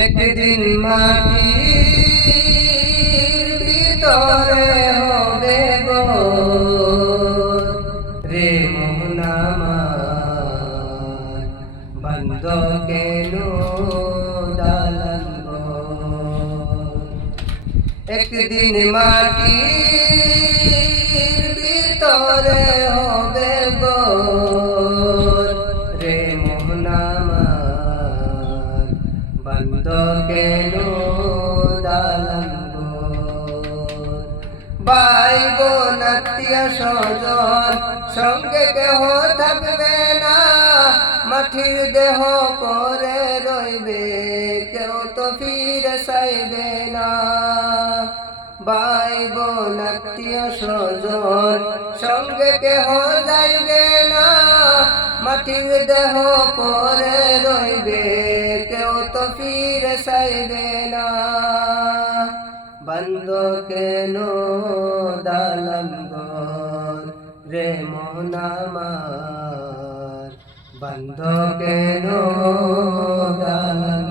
একদিন মাটির ভিতরে হবে গো রে মন আমার, বন্ধ কেন দালান ঘর। একদিন মাটির ভিতরে হবে গো রে মন আমার, বন্ধ কেন দালান ঘর। ভাই বোন আত্মীয় স্বজন সঙ্গে কেহ থাকবে না, মাটির দেহ পরে রইবে কেউ তো ফিরে চাইবে না। ভাই বোন আত্মীয় স্বজন সঙ্গে কেহ যাইবে না, মাটির দেহ পরে রইবে কেউ তো ফিরে চাইবে না। বন্ধ কেন দালান ঘর রে মন আমার, বন্ধ কেন দালান